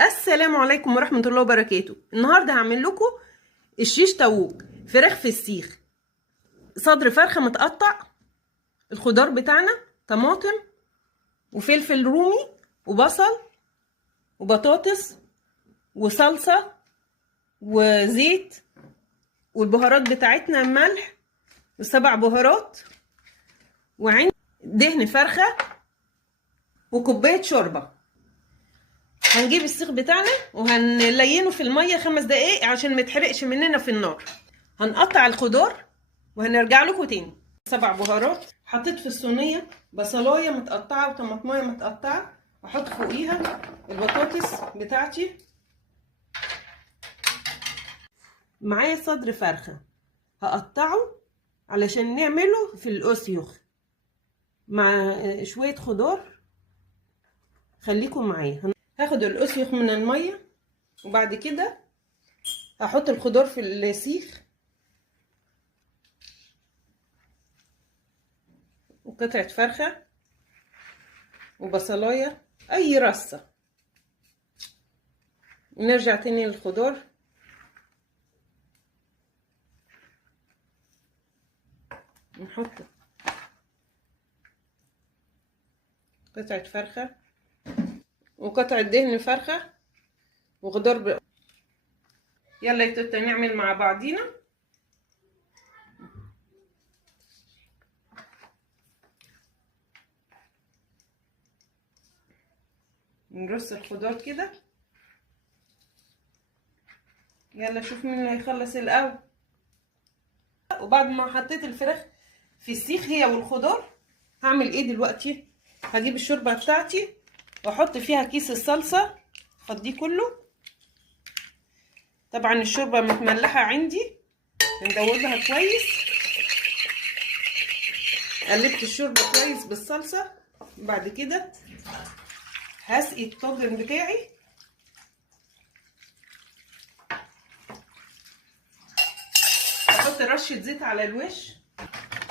السلام عليكم ورحمة الله وبركاته. النهاردة هعمل لكم الشيش طاووق فراخ في السيخ. صدر فرخة متقطع، الخضار بتاعنا طماطم وفلفل رومي وبصل وبطاطس وصلصة وزيت، والبهارات بتاعتنا ملح و7 بهارات وعين دهن فرخة وكوباية شوربة. هنجيب السيخ بتاعنا وهنلينه في الميه 5 دقايق عشان ما يتحرقش مننا في النار. هنقطع الخضار وهنرجع لكم تاني. 7 بهارات. حطيت في الصينيه بصلايه متقطعه وطماطمايه متقطعه، واحط فوقيها البطاطس بتاعتي. معايا صدر فرخه هقطعه علشان نعمله في الاسيوخ مع شويه خضار. خليكم معايا. هاخد الاسيخ من الميه وبعد كده هحط الخضار في السيخ وقطعه فرخه وبصلايه اي رصه، ونرجع تاني للخضار. نحط قطعه فرخه وقطعة دهن فرخة وخضار يلا يا توتا نعمل مع بعضينا. نرص الخضار كده. يلا شوف مين اللي هيخلص الاول. وبعد ما حطيت الفراخ في السيخ هي والخضار، هعمل ايه دلوقتي؟ هجيب الشوربة بتاعتي واحط فيها كيس الصلصة، افضيه كله. طبعا الشوربة متملحة عندي، ندوبها كويس. قلبت الشوربة كويس بالصلصة. بعد كده هسقي الطاجن بتاعي. احط رشة زيت على الوش،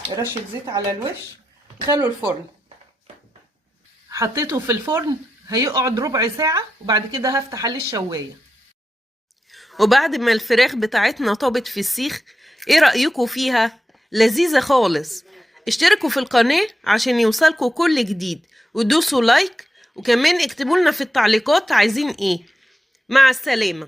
رشة زيت على الوش. دخله الفرن. حطيته في الفرن هيقعد ربع ساعة، وبعد كده هفتح عليه الشواية. وبعد ما الفراخ بتاعتنا طابت في السيخ، ايه رأيكم فيها؟ لذيذة خالص. اشتركوا في القناة عشان يوصلكوا كل جديد، ودوسوا لايك، وكمان اكتبوا لنا في التعليقات عايزين ايه. مع السلامة.